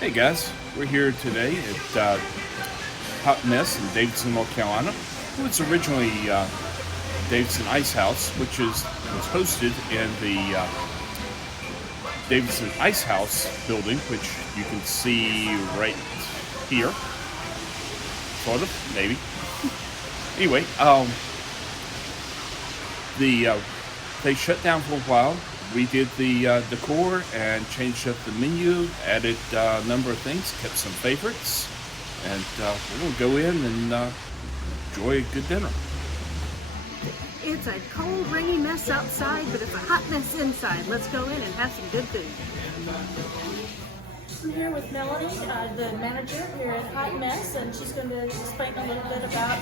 Hey guys, we're here today at Hot Mess in Davidson, North Carolina. It was originally Davidson Ice House, which was hosted in the Davidson Ice House building, which you can see right here, sort of, maybe. Anyway, they shut down for a while. We did the decor and changed up the menu, added a number of things, kept some favorites, and we're going to go in and enjoy a good dinner. It's a cold, rainy mess outside, but it's a hot mess inside. Let's go in and have some good food. I'm here with Melanie, the manager here at Hot Mess, and she's going to explain a little bit about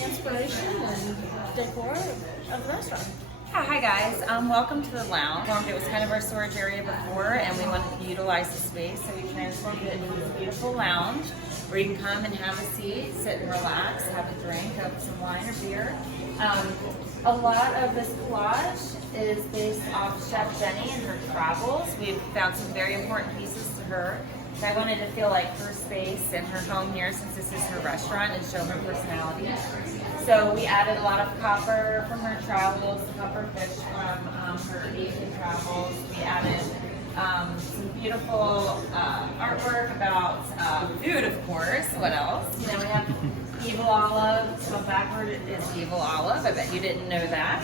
inspiration and decor of the restaurant. Hi guys, welcome to the lounge. It was kind of our storage area before, and we wanted to utilize the space, so we transformed it into this beautiful lounge where you can come and have a seat, sit and relax, have a drink of some wine or beer. A lot of this collage is based off Chef Jenny and her travels. We've found some very important pieces to her. So I wanted to feel like her space and her home here, since this is her restaurant, and show her personality. So we added a lot of copper from her travels, copper fish from her Asian travels. We added some beautiful artwork about food, of course. What else? You know, we have evil olive. So backward is evil olive. I bet you didn't know that.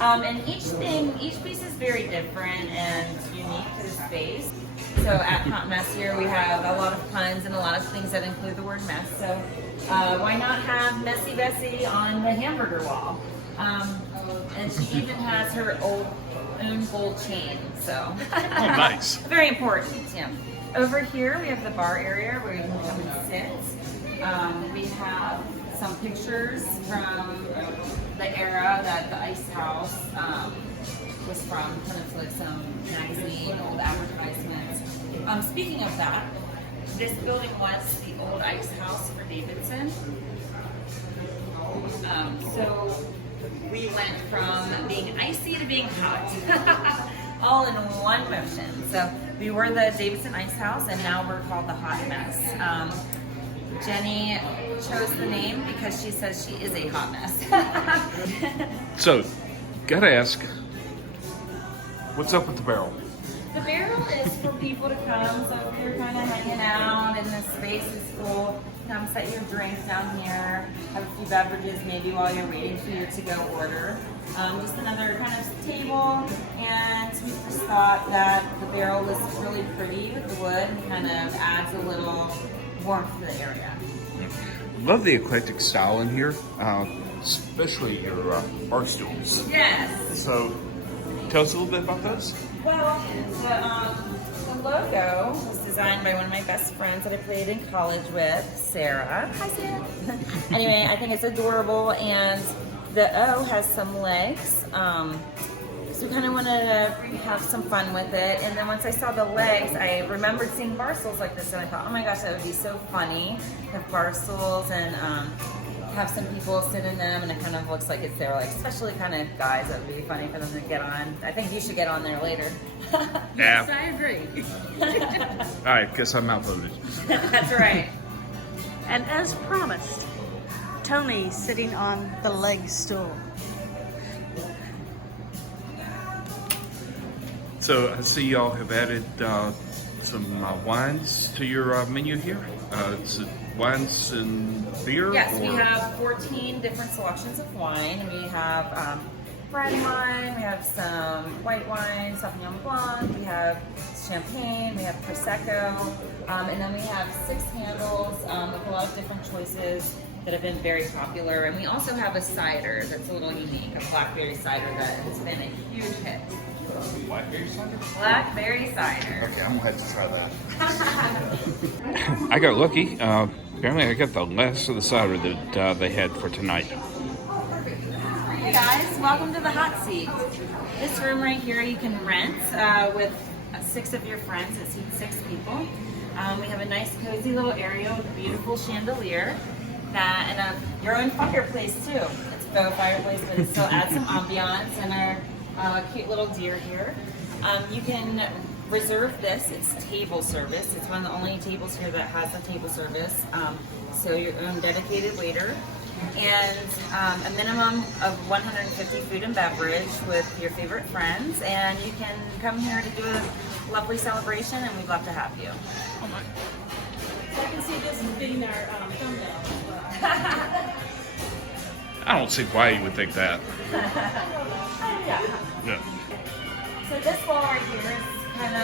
And each piece is very different and unique to the space. So at Hot Mess here, we have a lot of puns and a lot of things that include the word mess. So why not have Messy Bessie on the hamburger wall? And she even has her own gold chain. So Oh, nice. very important. Yeah. Over here, we have the bar area where you can come and sit. We have some pictures from the era that the Ice House was from, kind of like some magazine, old advertisements. Speaking of that, this building was the old Ice House for Davidson. So we went from being icy to being hot, all in one motion. So we were the Davidson Ice House, and now we're called the Hot Mess. Jenny chose the name because she says she is a hot mess. So, gotta ask, what's up with the barrel? The barrel is for people to come, so if you're kind of hanging out and the space is cool, come set your drinks down here, have a few beverages maybe while you're waiting for your to-go order. Just another kind of table, and we just thought that the barrel was really pretty with the wood and kind of adds a little warmth to the area. Love the eclectic style in here, especially your bar stools. Yes. So, tell us a little bit about those. Well, the logo was designed by one of my best friends that I played in college with, Sarah. Hi, Sarah. Anyway, I think it's adorable, and the O has some legs. So we kind of wanted to have some fun with it. And then once I saw the legs, I remembered seeing bar stools like this, and I thought, oh my gosh, that would be so funny. Have bar stools and have some people sit in them, and it kind of looks like it's there, like especially kind of guys. That would be funny for them to get on. I think you should get on there later. Yes, I agree. All right, guess I'm outvoted. That's right. And as promised, Tony sitting on the leg stool. So I see y'all have added some wines to your menu here. Is it wines and beer? Yes, we or- have 14 different selections of wine. We have red wine, we have some white wine, Sauvignon Blanc, we have champagne, we have Prosecco, and then we have 6 handles with a lot of different choices that have been very popular. And we also have a cider that's a little unique, a blackberry cider that has been a huge hit. Blackberry cider? Blackberry cider. Okay, I'm gonna have to try that. I got lucky. Apparently I got the last of the cider that they had for tonight. Hey guys, welcome to the hot seat. This room right here you can rent with 6 of your friends. It seats 6 people. We have a nice cozy little area with a beautiful chandelier and your own fireplace too. It's a faux fireplace, but it still adds some ambiance, and our cute little deer here. You can reserve this. It's table service. It's one of the only tables here that has a table service. So your own dedicated waiter. And a minimum of 150 food and beverage with your favorite friends. And you can come here to do a lovely celebration, and we'd love to have you. So I can see this as being our thumbnail. I don't see why you would think that. Yeah. So this wall right here is kind of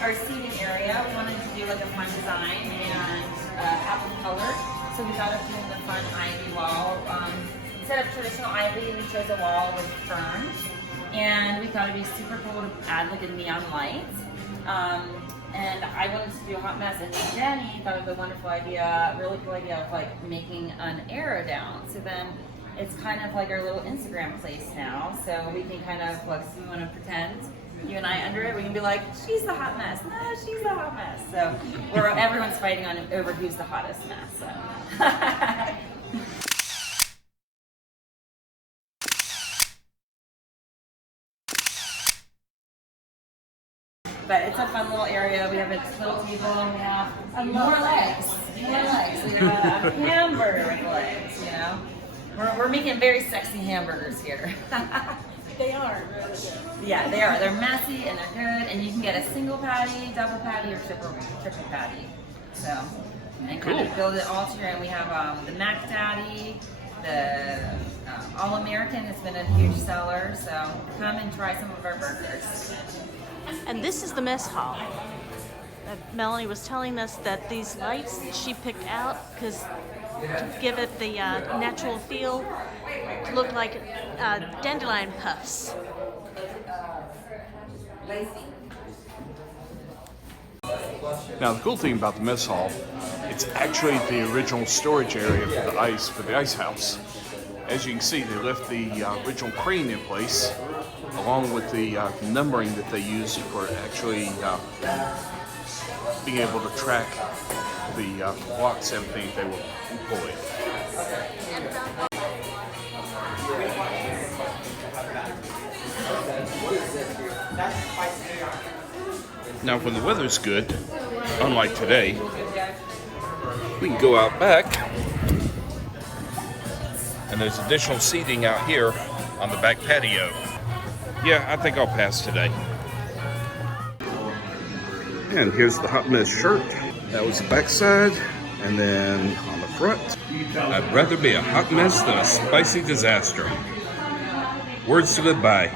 our seating area. We wanted to do like a fun design and have a color. So we thought of doing the fun ivy wall. Instead of traditional ivy, we chose a wall with ferns. And we thought it'd be super cool to add like a neon light. And I wanted to do a hot mess, and Jenny thought of a wonderful idea, really cool idea of like making an arrow down. So then it's kind of like our little Instagram place now. So we can kind of, like, we want to pretend, you and I under it, we can be like, she's the hot mess. No, she's the hot mess. So everyone's fighting over who's the hottest mess. So. But it's a fun little area. We have a little table, and we have more legs. We have a hamburger with legs, you know. We're making very sexy hamburgers here. They are really good. Yeah, they are. They're messy and they're good, and you can get a single patty, double patty, or triple patty. So, and kind of build it all to your own. We have the Mac Daddy, the All American has been a huge seller. So come and try some of our burgers. And this is the mess hall. Melanie was telling us that these lights she picked out because to give it the natural feel to look like dandelion puffs. Now the cool thing about the mess hall, it's actually the original storage area for the ice house. As you can see, they left the original crane in place, along with the numbering that they used for actually being able to track the blocks and everything they were employed. Now when the weather's good, unlike today, we can go out back, and there's additional seating out here on the back patio. Yeah, I think I'll pass today. And here's the hot mess shirt. That was the back side, and then on the front, I'd rather be a hot mess than a spicy disaster. Words to live by.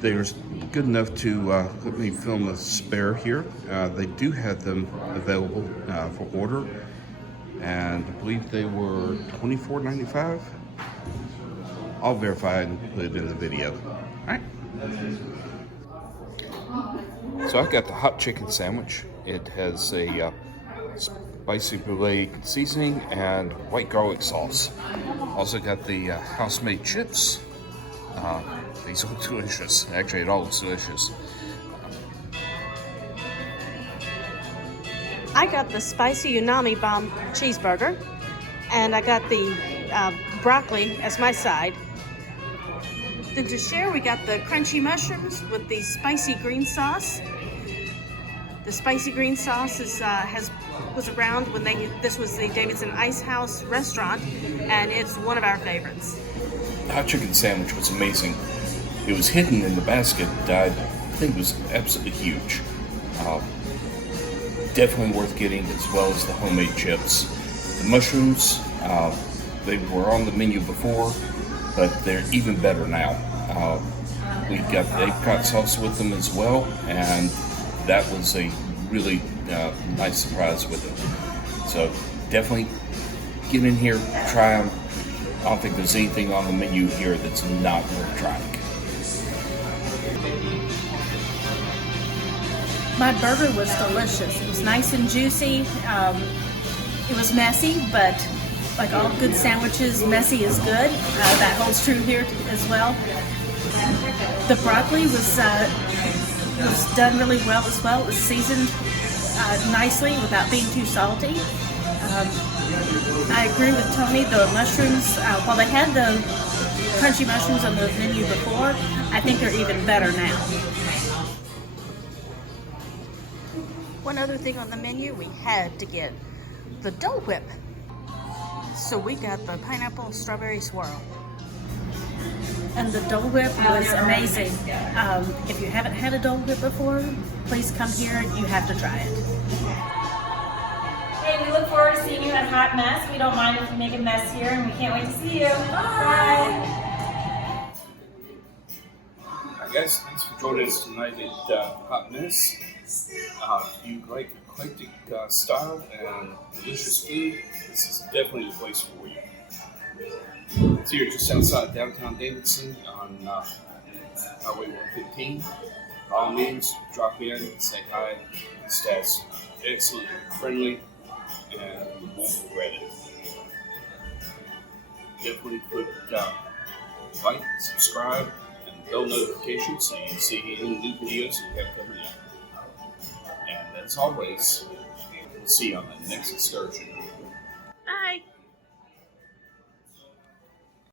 They were good enough to let me film a spare here. They do have them available for order, and I believe they were $24.95. I'll verify and put it in the video. All right. So I've got the hot chicken sandwich. It has a spicy brulee seasoning and white garlic sauce. Also got the house-made chips. These look delicious. Actually, it all looks delicious. I got the spicy unami bomb cheeseburger, and I got the broccoli as my side. Then to share, we got the crunchy mushrooms with the spicy green sauce. The spicy green sauce was around when this was the Davidson Ice House restaurant, and it's one of our favorites. The hot chicken sandwich was amazing. It was hidden in the basket. I think it was absolutely huge. Definitely worth getting, as well as the homemade chips. The mushrooms, they were on the menu before, but they're even better now. We got the apricot sauce with them as well, and that was a really nice surprise with it. So definitely get in here, try them. I don't think there's anything on the menu here that's not worth trying. My burger was delicious. It was nice and juicy. It was messy, but like all good sandwiches, messy is good. That holds true here as well. The broccoli was done really well as well. It was seasoned nicely without being too salty. I agree with Tony. The mushrooms, while they had the crunchy mushrooms on the menu before, I think they're even better now. One other thing on the menu, we had to get the Dole Whip. So we got the pineapple strawberry swirl. And the Dole Whip was amazing. If you haven't had a Dole Whip before, please come here. You have to try it. Hey, we look forward to seeing you at Hot Mess. We don't mind if you make a mess here, and we can't wait to see you. Bye. Hi guys, thanks for joining us tonight at Hot Mess. If you like eclectic style and delicious food, this is definitely the place for you. It's here just outside downtown Davidson on Highway 115. By all means, drop in, say hi. The staff's excellent, friendly, and you won't regret it. Definitely put like, subscribe, and bell notifications so you can see any new videos we have coming up. And as always, we'll see you on the next excursion.